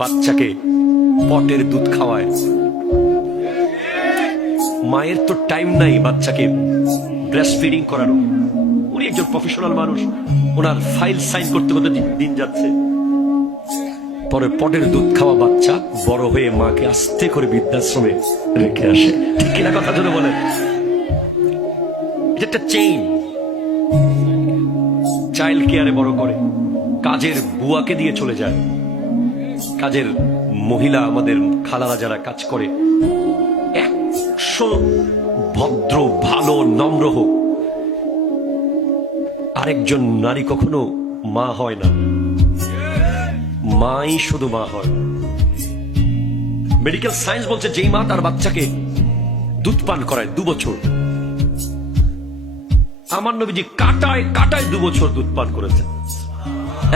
বাচ্চাকে পটের দুধ খাওয়ায়। মায়ের তো টাইম নাই বাচ্চাকে ব্রেস্ট ফিডিং করানো। উনি একজন প্রফেশনাল মানুষ, ওনার ফাইল সাইন করতে করতে দিন যাচ্ছে। পরে পটের দুধ খাওয়া বাচ্চা বড় হয়ে মাকে আস্তে করে বৃদ্ধাশ্রমে রেখে আসে। ঠিক কিনা কথা জন্য বলেন? এটা একটা চেইন। চাইল্ড কেয়ারে বড় করে, কাজের বুয়াকে দিয়ে চলে যায়। কাজের মহিলা, আমাদের খালারা যারা কাজ করে, 100 ভদ্র ভালো নম্র হোক, আরেকজন নারী কখনো মা হয় না, মাই শুধু মা হয়। মেডিকেল সায়েন্স বলছে যেই মা তার বাচ্চাকে দুধ পান করায় 2 বছর, আমার নবীজি কাটায় কাটায় 2 বছর দুধ পান করেছে।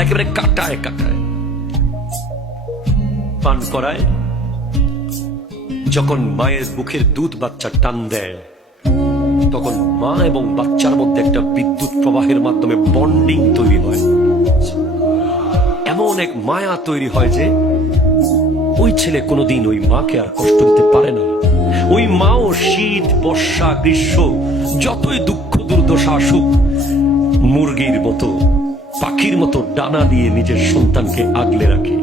একেবারে কাটায় কাটায় পান করায়। যখন মায়ের মুখের দুধ বাচ্চা টান দেয়, তখন মা এবং বাচ্চার মধ্যে একটা বিদ্যুৎ প্রবাহের মাধ্যমে বন্ডিং তৈরি হয়। এমন এক মায়া তৈরি হয় যে ওই ছেলে কোনোদিন ওই মাকে আর কষ্ট দিতে পারে না। ওই মাও শীত বর্ষা গ্রীষ্ম যতই দুঃখ দুর্দশা আসুক, মুরগির মতো পাখির মতো ডানা দিয়ে নিজের সন্তানকে আগলে রাখে।